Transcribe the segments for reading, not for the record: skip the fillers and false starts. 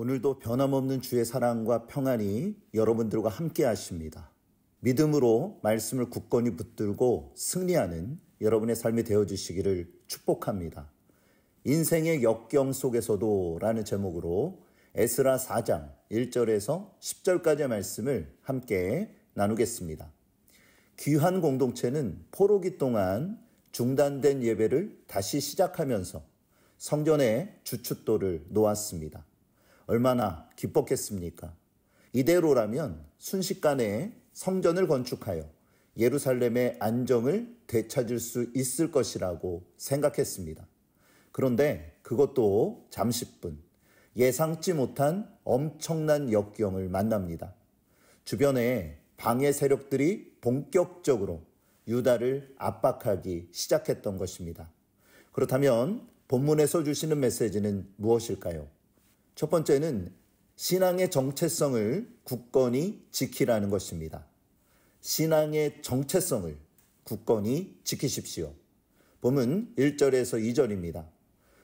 오늘도 변함없는 주의 사랑과 평안이 여러분들과 함께 하십니다. 믿음으로 말씀을 굳건히 붙들고 승리하는 여러분의 삶이 되어주시기를 축복합니다. 인생의 역경 속에서도 라는 제목으로 에스라 4장 1절에서 10절까지의 말씀을 함께 나누겠습니다. 귀한 공동체는 포로기 동안 중단된 예배를 다시 시작하면서 성전의 주춧돌을 놓았습니다. 얼마나 기뻤겠습니까? 이대로라면 순식간에 성전을 건축하여 예루살렘의 안정을 되찾을 수 있을 것이라고 생각했습니다. 그런데 그것도 잠시뿐 예상치 못한 엄청난 역경을 만납니다. 주변에 방해 세력들이 본격적으로 유다를 압박하기 시작했던 것입니다. 그렇다면 본문에서 주시는 메시지는 무엇일까요? 첫 번째는 신앙의 정체성을 굳건히 지키라는 것입니다. 신앙의 정체성을 굳건히 지키십시오. 본문 1절에서 2절입니다.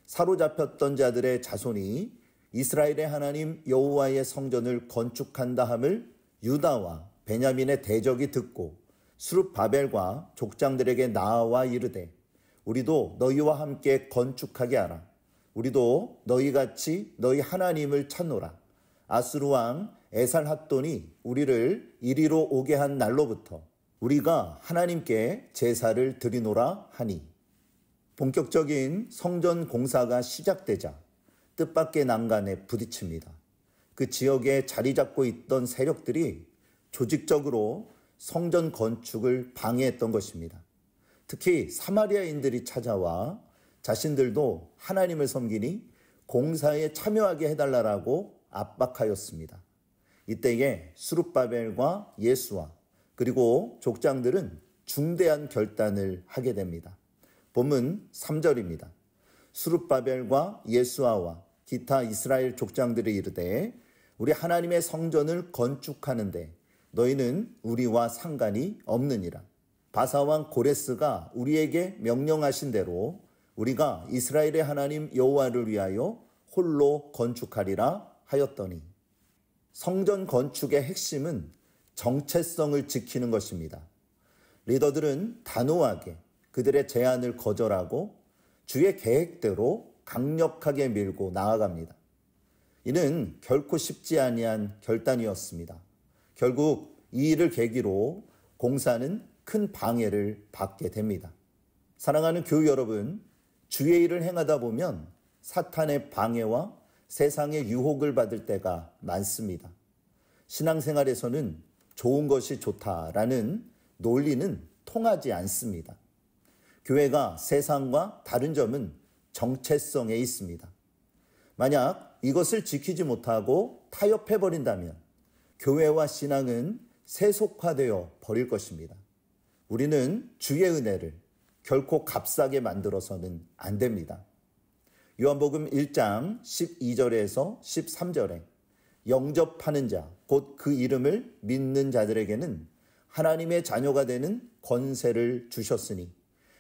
사로잡혔던 자들의 자손이 이스라엘의 하나님 여호와의 성전을 건축한다 함을 유다와 베냐민의 대적이 듣고 스룹바벨과 족장들에게 나아와 이르되 우리도 너희와 함께 건축하게 하라. 우리도 너희같이 너희 하나님을 찾노라. 아수르 왕 에살핫돈이 우리를 이리로 오게 한 날로부터 우리가 하나님께 제사를 드리노라 하니. 본격적인 성전 공사가 시작되자 뜻밖의 난간에 부딪힙니다. 그 지역에 자리 잡고 있던 세력들이 조직적으로 성전 건축을 방해했던 것입니다. 특히 사마리아인들이 찾아와 자신들도 하나님을 섬기니 공사에 참여하게 해달라고 압박하였습니다. 이때에 스룹바벨과 예수와 그리고 족장들은 중대한 결단을 하게 됩니다. 본문 3절입니다. 스룹바벨과 예수아와 기타 이스라엘 족장들이 이르되 우리 하나님의 성전을 건축하는데 너희는 우리와 상관이 없느니라. 바사왕 고레스가 우리에게 명령하신 대로 우리가 이스라엘의 하나님 여호와를 위하여 홀로 건축하리라 하였더니. 성전 건축의 핵심은 정체성을 지키는 것입니다. 리더들은 단호하게 그들의 제안을 거절하고 주의 계획대로 강력하게 밀고 나아갑니다. 이는 결코 쉽지 아니한 결단이었습니다. 결국 이 일을 계기로 공사는 큰 방해를 받게 됩니다. 사랑하는 교우 여러분, 주의 일을 행하다 보면 사탄의 방해와 세상의 유혹을 받을 때가 많습니다. 신앙생활에서는 좋은 것이 좋다라는 논리는 통하지 않습니다. 교회가 세상과 다른 점은 정체성에 있습니다. 만약 이것을 지키지 못하고 타협해버린다면 교회와 신앙은 세속화되어 버릴 것입니다. 우리는 주의 은혜를 결코 값싸게 만들어서는 안 됩니다. 요한복음 1장 12절에서 13절에 영접하는 자, 곧 그 이름을 믿는 자들에게는 하나님의 자녀가 되는 권세를 주셨으니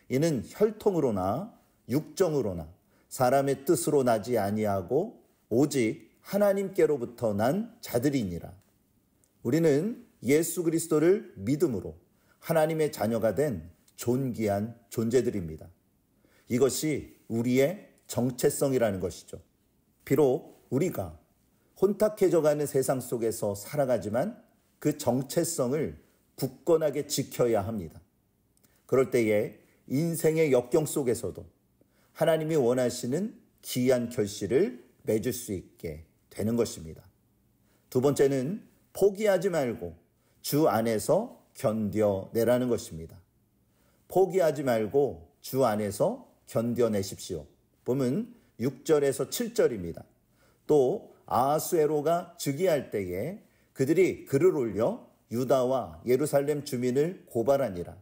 이는 혈통으로나 육정으로나 사람의 뜻으로 나지 아니하고 오직 하나님께로부터 난 자들이니라. 우리는 예수 그리스도를 믿음으로 하나님의 자녀가 된 존귀한 존재들입니다. 이것이 우리의 정체성이라는 것이죠. 비록 우리가 혼탁해져가는 세상 속에서 살아가지만 그 정체성을 굳건하게 지켜야 합니다. 그럴 때에 인생의 역경 속에서도 하나님이 원하시는 귀한 결실을 맺을 수 있게 되는 것입니다. 두 번째는 포기하지 말고 주 안에서 견뎌내라는 것입니다. 포기하지 말고 주 안에서 견뎌내십시오. 보면 6절에서 7절입니다. 또 아하수에로가 즉위할 때에 그들이 글을 올려 유다와 예루살렘 주민을 고발하니라.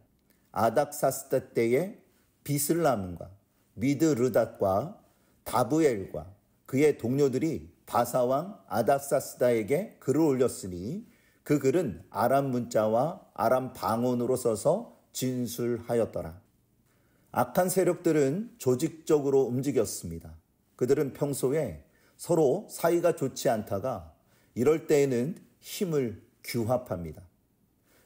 아닥사스다 때에 비슬람과 미드르닷과 다브엘과 그의 동료들이 바사왕 아닥사스다에게 글을 올렸으니 그 글은 아람 문자와 아람 방언으로 써서 진술하였더라. 악한 세력들은 조직적으로 움직였습니다. 그들은 평소에 서로 사이가 좋지 않다가 이럴 때에는 힘을 규합합니다.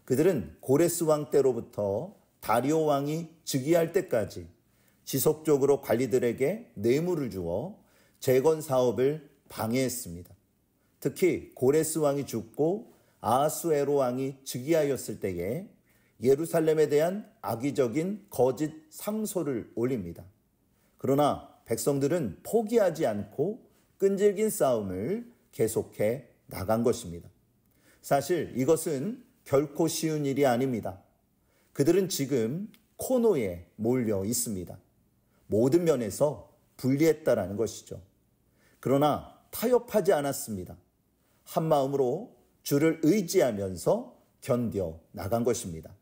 그들은 고레스 왕 때로부터 다리오 왕이 즉위할 때까지 지속적으로 관리들에게 뇌물을 주어 재건 사업을 방해했습니다. 특히 고레스 왕이 죽고 아하수에로 왕이 즉위하였을 때에 예루살렘에 대한 악의적인 거짓 상소를 올립니다. 그러나 백성들은 포기하지 않고 끈질긴 싸움을 계속해 나간 것입니다. 사실 이것은 결코 쉬운 일이 아닙니다. 그들은 지금 코너에 몰려 있습니다. 모든 면에서 불리했다라는 것이죠. 그러나 타협하지 않았습니다. 한 마음으로 주를 의지하면서 견뎌 나간 것입니다.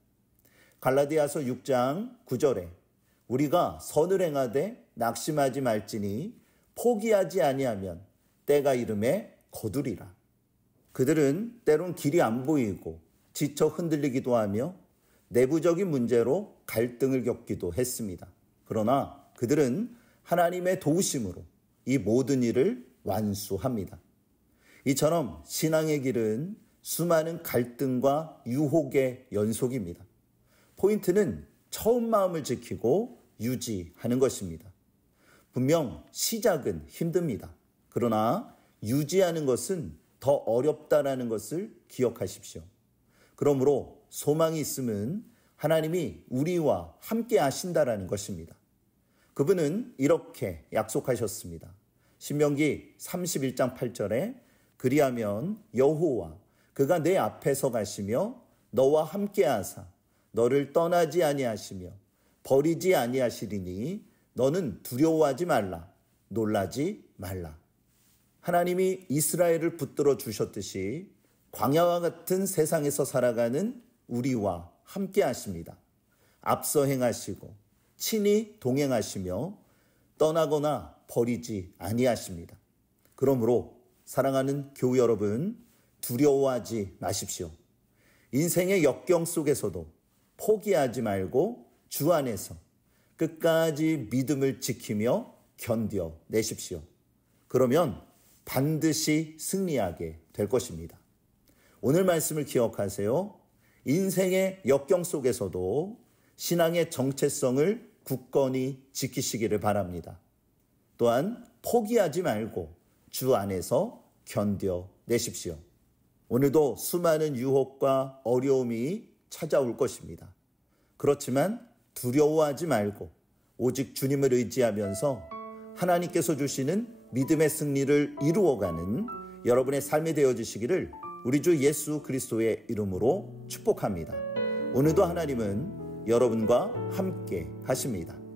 갈라디아서 6장 9절에 우리가 선을 행하되 낙심하지 말지니 포기하지 아니하면 때가 이름에 거두리라. 그들은 때론 길이 안 보이고 지쳐 흔들리기도 하며 내부적인 문제로 갈등을 겪기도 했습니다. 그러나 그들은 하나님의 도우심으로 이 모든 일을 완수합니다. 이처럼 신앙의 길은 수많은 갈등과 유혹의 연속입니다. 포인트는 처음 마음을 지키고 유지하는 것입니다. 분명 시작은 힘듭니다. 그러나 유지하는 것은 더 어렵다라는 것을 기억하십시오. 그러므로 소망이 있음은 하나님이 우리와 함께 하신다라는 것입니다. 그분은 이렇게 약속하셨습니다. 신명기 31장 8절에 그리하면 여호와 그가 내 앞에서 가시며 너와 함께 하사 너를 떠나지 아니하시며 버리지 아니하시리니 너는 두려워하지 말라 놀라지 말라. 하나님이 이스라엘을 붙들어 주셨듯이 광야와 같은 세상에서 살아가는 우리와 함께 하십니다. 앞서 행하시고 친히 동행하시며 떠나거나 버리지 아니하십니다. 그러므로 사랑하는 교우 여러분, 두려워하지 마십시오. 인생의 역경 속에서도 포기하지 말고 주 안에서 끝까지 믿음을 지키며 견뎌내십시오. 그러면 반드시 승리하게 될 것입니다. 오늘 말씀을 기억하세요. 인생의 역경 속에서도 신앙의 정체성을 굳건히 지키시기를 바랍니다. 또한 포기하지 말고 주 안에서 견뎌내십시오. 오늘도 수많은 유혹과 어려움이 찾아올 것입니다. 그렇지만 두려워하지 말고 오직 주님을 의지하면서 하나님께서 주시는 믿음의 승리를 이루어가는 여러분의 삶이 되어주시기를 우리 주 예수 그리스도의 이름으로 축복합니다. 오늘도 하나님은 여러분과 함께 하십니다.